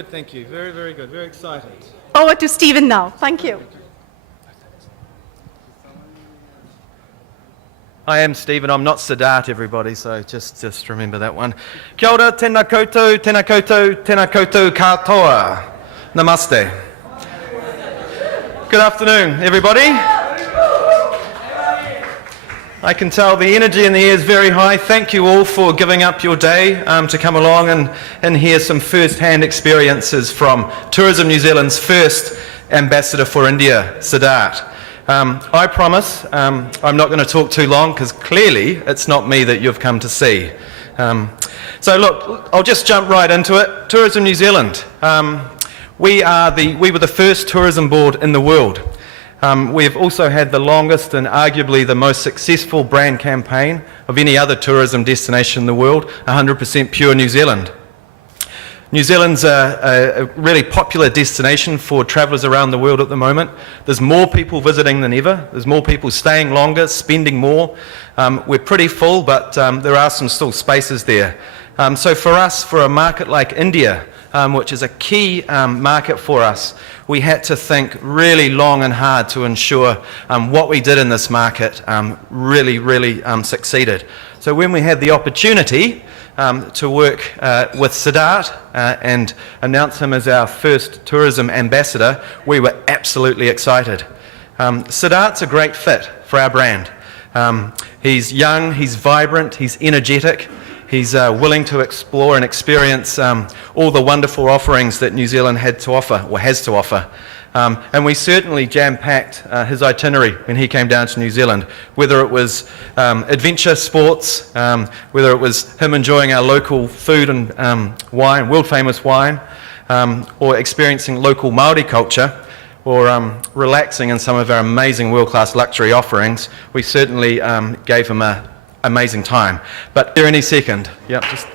good, thank you. Very, very good. Very excited. Over to Stephen now. Thank you. I am Stephen. I'm not Sidharth, everybody, so just remember that one. Kia ora, tēnā koutou, tēnā koutou, tēnā koutou katoa. Namaste. Good afternoon, everybody. I can tell the energy in the air is very high. Thank you all for giving up your day to come along and hear some first-hand experiences from Tourism New Zealand's first ambassador for India, Sidharth. I promise I'm not going to talk too long because clearly it's not me that you've come to see. So look, I'll just jump right into it. Tourism New Zealand. We were the first tourism board in the world. We have also had the longest and arguably the most successful brand campaign of any other tourism destination in the world, 100% pure New Zealand. New Zealand's a really popular destination for travellers around the world at the moment. There's more people visiting than ever. There's more people staying longer, spending more. We're pretty full, but there are some still spaces there. So for us, for a market like India, which is a key market for us, we had to think really long and hard to ensure what we did in this market really succeeded. So when we had the opportunity to work with Sidharth and announce him as our first tourism ambassador, we were absolutely excited. Sidharth's a great fit for our brand. He's young, he's vibrant, he's energetic. He's willing to explore and experience all the wonderful offerings that New Zealand had to offer, or has to offer. And we certainly jam-packed his itinerary when he came down to New Zealand, whether it was adventure sports, whether it was him enjoying our local food and wine, world-famous wine, or experiencing local Māori culture, or relaxing in some of our amazing world-class luxury offerings. We certainly gave him an amazing time. But here any second. Yep, just.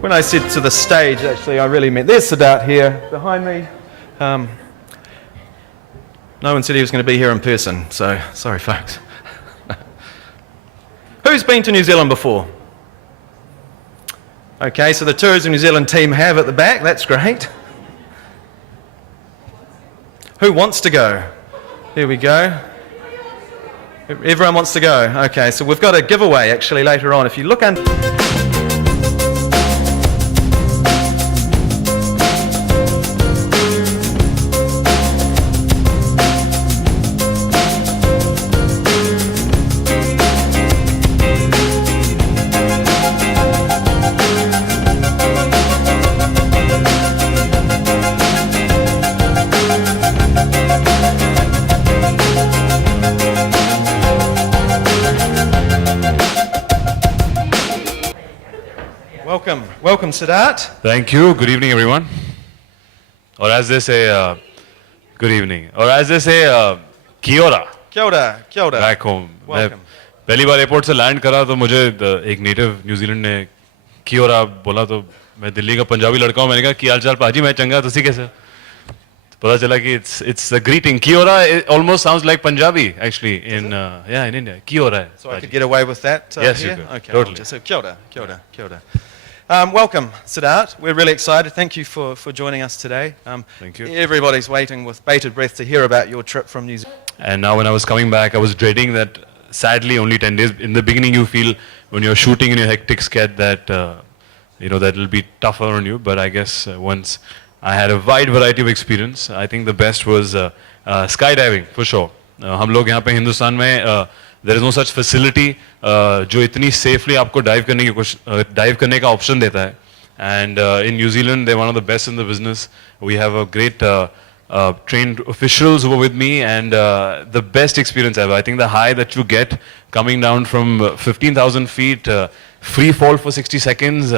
When I said to the stage, actually, I really meant, there's Sidharth here behind me. No one said he was going to be here in person, so sorry, folks. Who's been to New Zealand before? Okay, so the Tourism New Zealand team have at the back, that's great. Who wants to go? There we go. Everyone wants to go. Okay, so we've got a giveaway actually later on. If you look under... Welcome, Sidharth. Thank you. Good evening, everyone. Or as they say, good evening. Or as they say, kia ora. Kia ora, kia ora. Back home. Welcome. पहली बार airport से land करा तो मुझे एक native New Zealand ने kia ora बोला तो मैं दिल्ली का पंजाबी लड़का हूँ मैंने कहा क्या हाल चाल पाजी मैं चंगा तुसी कैसे पता चला कि it's a greeting. Kia ora it almost sounds like Punjabi actually in India. Kia ora. So I could get away with that yes, here? You could. Okay, Totally. So kia ora, kia ora, kia ora. Welcome, Sidharth. We're really excited. Thank you for joining us today. Thank you. Everybody's waiting with bated breath to hear about your trip from New Zealand. And now when I was coming back, I was dreading that, sadly, only 10 days. In the beginning, you feel when you're shooting in your hectic sked that, that will be tougher on you. But I guess once I had a wide variety of experience, I think the best was skydiving, for sure. हम लोग यहाँ पे हिंदुस्तान में there is no such facility जो इतनी safely आपको dive करने का option देता है. And in New Zealand, they're one of the best in the business. We have a great trained officials who were with me, and the best experience ever. I think the high that you get coming down from 15,000 feet, free fall for 60 seconds,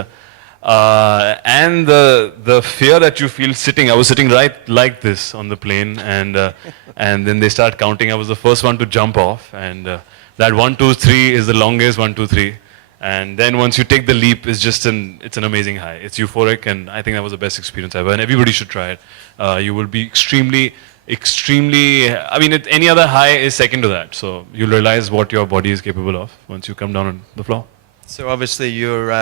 and the fear that you feel sitting. I was sitting right like this on the plane, and then they start counting. I was the first one to jump off, and that 1, 2, 3 is the longest 1, 2, 3. And then once you take the leap, it's an amazing high. It's euphoric, and I think that was the best experience ever. And everybody should try it. You will be extremely. I mean, any other high is second to that. So you'll realize what your body is capable of once you come down on the floor. So obviously you're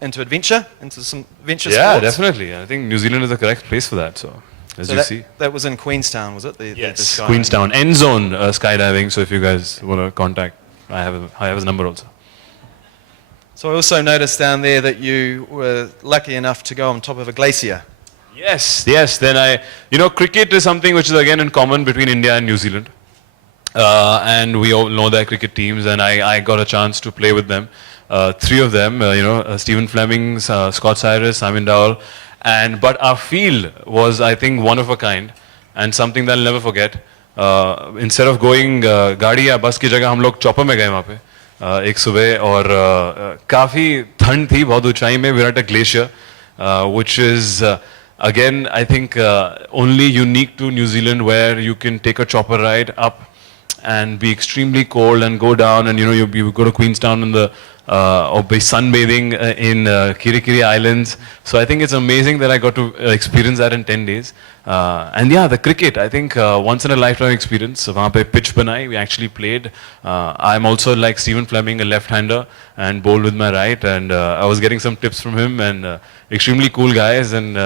into adventure, into some adventure Yeah, sports. definitely. I think New Zealand is the correct place for that. So, as So you that, see. that was in Queenstown, was it? The Yes, skydiving? Queenstown, End Zone skydiving. So if you guys want to contact, I have his number also. So I also noticed down there that you were lucky enough to go on top of a glacier. Yes, yes. Then cricket is something which is again in common between India and New Zealand. And we all know their cricket teams, and I got a chance to play with them. Three of them, Stephen Fleming, Scott Cyrus, Simon Dowell. But our field was, I think, one of a kind, and something that I'll never forget. Instead of going गाड़ी या बस की जगह हम लोग chopper में गए वहाँ पे एक सुबह और काफ़ी ठंड थी बहुत ऊंचाई में. We're at a glacier, which is again I think only unique to New Zealand, where you can take a chopper ride up and be extremely cold and go down, and you go to Queenstown in the or be sunbathing in Kirikiri Islands. So I think it's amazing that I got to experience that in 10 days. And yeah, the cricket, I think once in a lifetime experience. वहाँ पे pitch बनाई, we actually played. I'm also like Stephen Fleming, a left-hander, and bowled with my right. And I was getting some tips from him, and extremely cool guys, and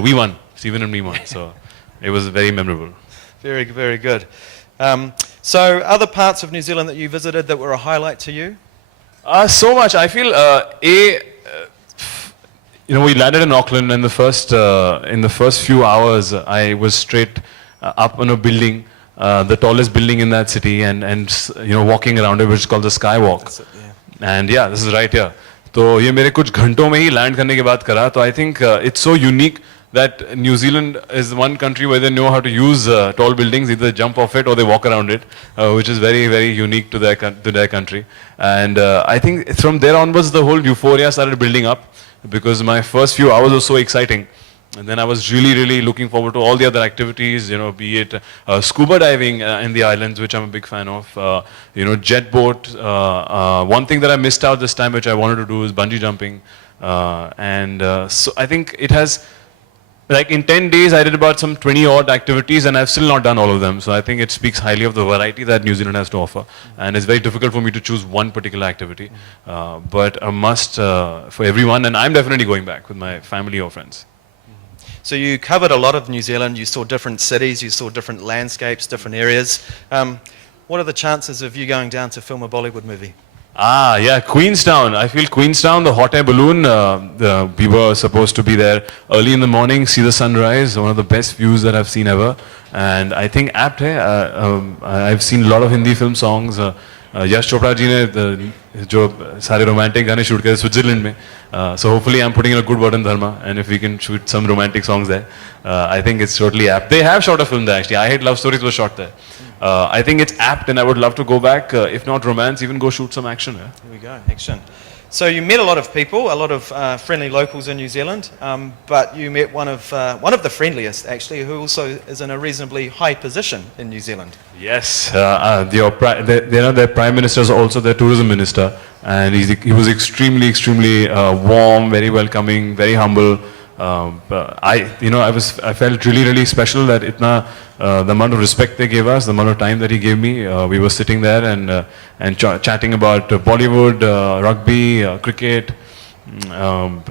we won. Stephen and me won. So it was very memorable. Very, very good. So other parts of New Zealand that you visited that were a highlight to you? So much. I feel we landed in Auckland, and in the first few hours, I was straight up on a building, the tallest building in that city, and walking around it, which is called the Skywalk. That's it, yeah. And yeah, this is right here. तो ये मेरे कुछ घंटों में ही land करने के बाद करा. तो I think it's so unique that New Zealand is one country where they know how to use tall buildings, either jump off it or they walk around it, which is very, very unique to their country. And I think from there onwards, the whole euphoria started building up, because my first few hours were so exciting. And then I was really, really looking forward to all the other activities, be it scuba diving in the islands, which I'm a big fan of, jet boat. One thing that I missed out this time, which I wanted to do, is bungee jumping. So I think it has, like in 10 days, I did about some 20 odd activities, and I've still not done all of them. So I think it speaks highly of the variety that New Zealand has to offer. And it's very difficult for me to choose one particular activity, but a must for everyone. And I'm definitely going back with my family or friends. So you covered a lot of New Zealand. You saw different cities, you saw different landscapes, different areas. What are the chances of you going down to film a Bollywood movie? Yeah, Queenstown. I feel Queenstown, the hot air balloon, we were supposed to be there early in the morning, see the sunrise, one of the best views that I've seen ever. And I think apt hai. I've seen a lot of Hindi film songs. Yash Chopra ji ne जो सारे romantic गाने shoot करे Switzerland में. So hopefully I'm putting in a good word in Dharma, and if we can shoot some romantic songs there, I think it's totally apt. They have shot a film there actually. I Hate Love Stories was shot there. I think it's apt, and I would love to go back, if not romance, even go shoot some action. Yeah? Here we go, action. So you met a lot of people, a lot of friendly locals in New Zealand, but you met one of the friendliest actually, who also is in a reasonably high position in New Zealand. Yes, their prime minister is also their tourism minister, and he was extremely, extremely warm, very welcoming, very humble. I felt really, really special that the amount of respect they gave us, the amount of time that he gave me. We were sitting there and chatting about Bollywood, rugby, cricket.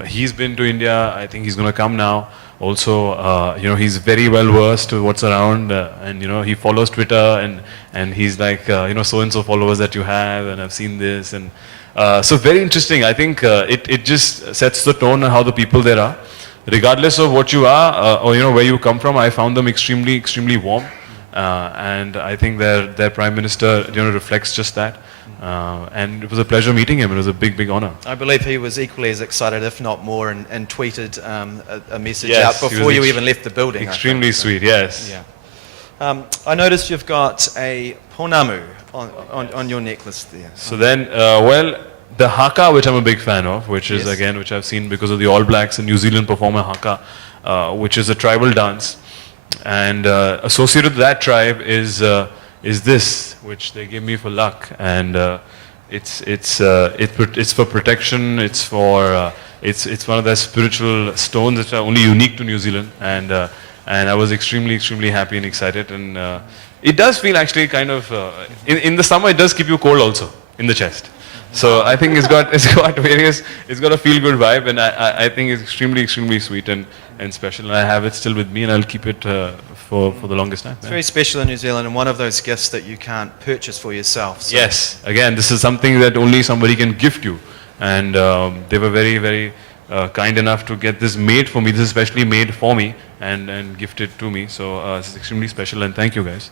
He's been to India. I think he's going to come now. Also, he's very well versed with what's around, and he follows Twitter, and he's like, so and so followers that you have, and I've seen this, and so very interesting. I think it just sets the tone on how the people there are. Regardless of what you are or where you come from, I found them extremely, extremely warm, and I think their prime minister reflects just that. And it was a pleasure meeting him. It was a big, big honor. I believe he was equally as excited, if not more, and tweeted a message Yes, out before you even left the building. Extremely sweet, yes. Yeah. I noticed you've got a ponamu on your necklace there. So then, the haka, which I'm a big fan of, which is again, which I've seen because of the All Blacks in New Zealand perform a haka, which is a tribal dance, and associated with that tribe is this, which they give me for luck, and it's for protection. It's for it's one of their spiritual stones that are only unique to New Zealand, and I was extremely, extremely happy and excited, and it does feel actually kind of in the summer it does keep you cold also in the chest. So I think it's got a feel good vibe, and I think it's extremely sweet and special. And I have it still with me, and I'll keep it for the longest time. It's very special in New Zealand and one of those gifts that you can't purchase for yourself. So. Yes, again, this is something that only somebody can gift you, and they were very kind enough to get this made for me. This is specially made for me and gifted to me. So this is extremely special, and thank you guys.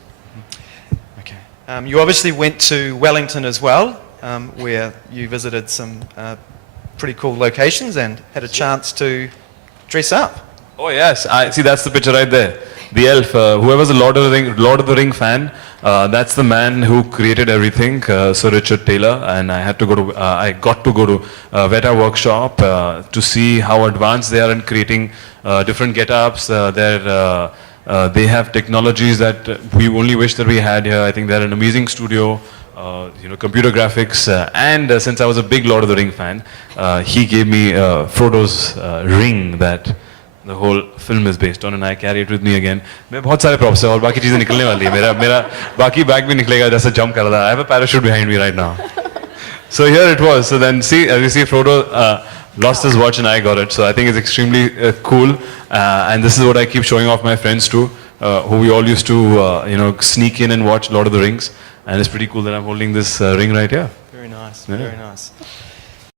Okay. You obviously went to Wellington as well, where you visited some pretty cool locations and had a chance to dress up. Oh yes, I see. That's the picture right there. The elf. Whoever's a Lord of the Ring fan, that's the man who created everything, Sir Richard Taylor. And I got to go to Veta workshop to see how advanced they are in creating different get-ups. They have technologies that we only wish that we had here. I think they're an amazing studio. Computer graphics, and since I was a big Lord of the Ring fan, he gave me Frodo's ring that the whole film is based on, and I carry it with me again. मैं बहुत सारे props हैं और बाकी चीजें निकलने वाली है. मेरा बाकी bag भी निकलेगा जैसे jump कर रहा था. I have a parachute behind me right now. So here it was. So then see, as you see, Frodo lost his watch and I got it. So I think it's extremely cool, and this is what I keep showing off my friends too, who we all used to sneak in and watch Lord of the Rings. And it's pretty cool that I'm holding this ring right here. Very nice, Yeah. very nice.